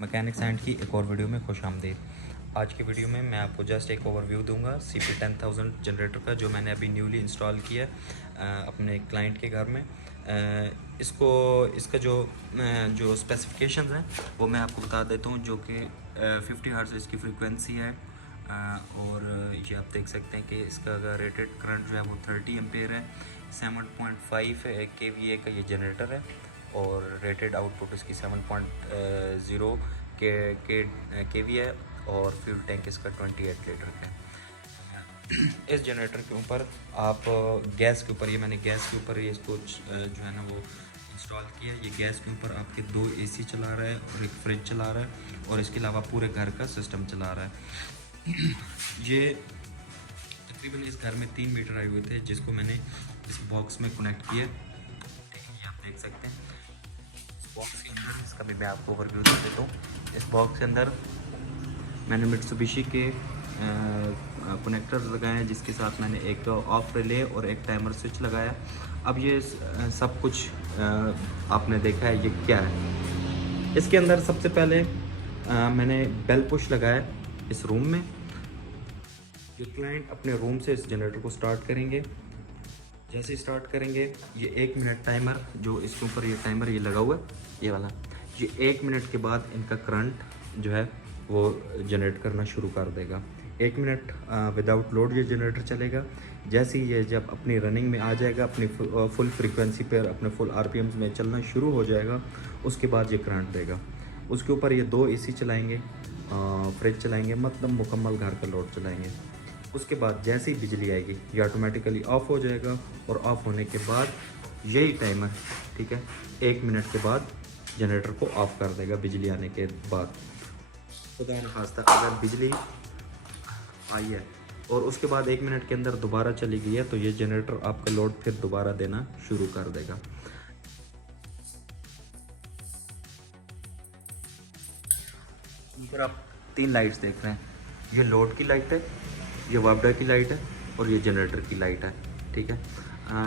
Mechanics and की एक और वीडियो में खुश आमदीद। आज की वीडियो में मैं आपको जस्ट एक ओवरव्यू दूंगा CP10000 जनरेटर का, जो मैंने अभी न्यूली इंस्टॉल किया अपने क्लाइंट के घर में। इसका जो स्पेसिफिकेशंस हैं वो मैं आपको बता देता हूँ, जो कि 50 हर्ट्ज़ इसकी फ्रीक्वेंसी है। और ये आप देख सकते हैं कि इसका रेटेड करंट जो है वो 30 एम्पेयर है। 7.5 kVA का ये जनरेटर है और रेटेड आउटपुट इसकी 7.0 kVA है और फ्यूल टैंक इसका 28 लीटर का है। इस जनरेटर के ऊपर आप गैस के ऊपर, ये मैंने गैस के ऊपर ये इसको जो है ना वो इंस्टॉल किया। ये गैस के ऊपर आपके 2 AC चला रहा है और एक फ्रिज चला रहा है और इसके अलावा पूरे घर का सिस्टम चला रहा है। ये तकरीबन इस घर में 3 मीटर आए हुए थे, जिसको मैंने इस बॉक्स में कनेक्ट किया। ये आप देख सकते हैं इस बॉक्स के अंदर, इसका भी मैं आपको ओवरव्यू दे देता हूँ। इस बॉक्स के अंदर मैंने मित्सुबिशी के कनेक्टर्स लगाए हैं, जिसके साथ मैंने एक ऑफ रिले और एक टाइमर स्विच लगाया। अब ये सब कुछ आपने देखा है, ये क्या है। इसके अंदर सबसे पहले मैंने बेल पुश लगाया इस रूम में। ये क्लाइंट अपने रूम से इस जनरेटर को स्टार्ट करेंगे। जैसे स्टार्ट करेंगे, ये 1 मिनट टाइमर, जो इसके ऊपर ये टाइमर ये लगा हुआ है, ये वाला, ये 1 मिनट के बाद इनका करंट जो है वो जनरेट करना शुरू कर देगा। 1 मिनट विदाउट लोड ये जनरेटर चलेगा। जैसे ही ये जब अपनी रनिंग में आ जाएगा, अपनी फुल फ्रीक्वेंसी पर, अपने फुल RPMs में चलना शुरू हो जाएगा, उसके बाद ये करंट देगा। उसके ऊपर ये 2 AC चलाएंगे, फ्रिज चलाएंगे, मतलब मुकम्मल घर का लोड चलाएंगे। उसके बाद जैसे ही बिजली आएगी, ये ऑटोमेटिकली ऑफ़ हो जाएगा और ऑफ़ होने के बाद यही टाइमर, ठीक है, 1 मिनट के बाद जनरेटर को ऑफ़ कर देगा बिजली आने के बाद। खुदा न खास्ता अगर बिजली आई है और उसके बाद 1 मिनट के अंदर दोबारा चली गई है, तो ये जनरेटर आपका लोड फिर दोबारा देना शुरू कर देगा। ऊपर आप 3 लाइट्स देख रहे हैं, ये लोड की लाइट है, ये वापडा की लाइट है और ये जनरेटर की लाइट है, ठीक है।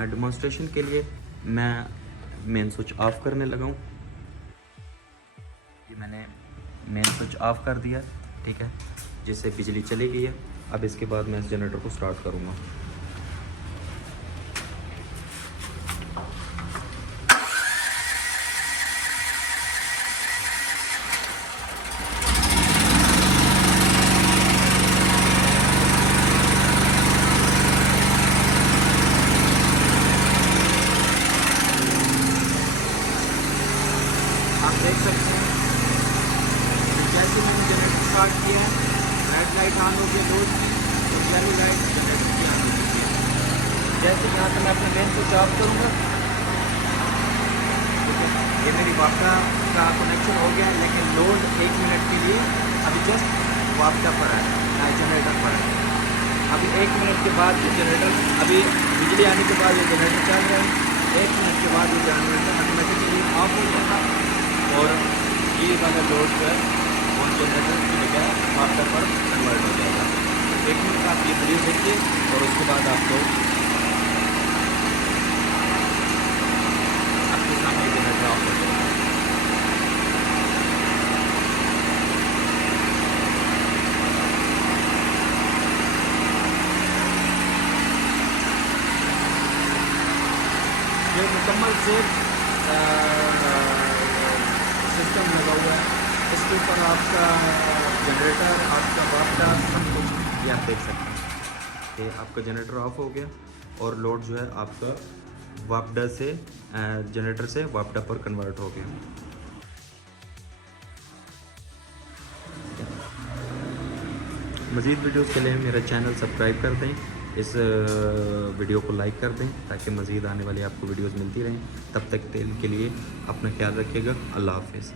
डेमोन्स्ट्रेशन के लिए मैं मेन स्विच ऑफ करने लगा हूँ। ये मैंने मेन स्विच ऑफ कर दिया, ठीक है, जिससे बिजली चली गई है। अब इसके बाद मैं इस जनरेटर को स्टार्ट करूँगा। आप देख सकते हैं जैसे मैंने जनरेटर स्टार्ट किया है, रेड लाइट ऑन हो गई रोड की और येलो लाइट जनरेटर की ऑन हो चुकी है। जैसे यहाँ से मैं अपने मेन स्विच ऑफ करूँगा, ठीक है, ये मेरी वापडा का कनेक्शन हो गया है, लेकिन लोड 1 मिनट के लिए अभी जस्ट वापडा पर है, जनरेटर पर है। अभी 1 मिनट के बाद ये जनरेटर, अभी बिजली आने के बाद ये जनरेटर चल रहा है। 1 मिनट के बाद ये जनरेटर ऑटोमेटिकली ऑफ हो जाएगा और ये वाला लोड जो है वो जनरेटर की बजाय वापडा पर कन्वर्ट हो जाएगा। 1 मिनट आप ये वीडियो देखिए और उसके बाद आपको आपके सामने जनरेटर ऑफ हो जाएगा। ये मुकम्मल सेफ सिस्टम लगा हुआ है। इसके ऊपर आपका जनरेटर, आपका वापडा, सब कुछ ये आप देख सकते हैं कि आपका जनरेटर ऑफ हो गया और लोड जो है आपका वापडा से जनरेटर से वापडा पर कन्वर्ट हो गया। मज़ीद वीडियोस के लिए मेरा चैनल सब्सक्राइब कर दें, इस वीडियो को लाइक कर दें, ताकि मज़ीद आने वाली आपको वीडियोस मिलती रहें। तब तक के लिए अपना ख्याल रखिएगा। अल्लाह हाफ़िज़।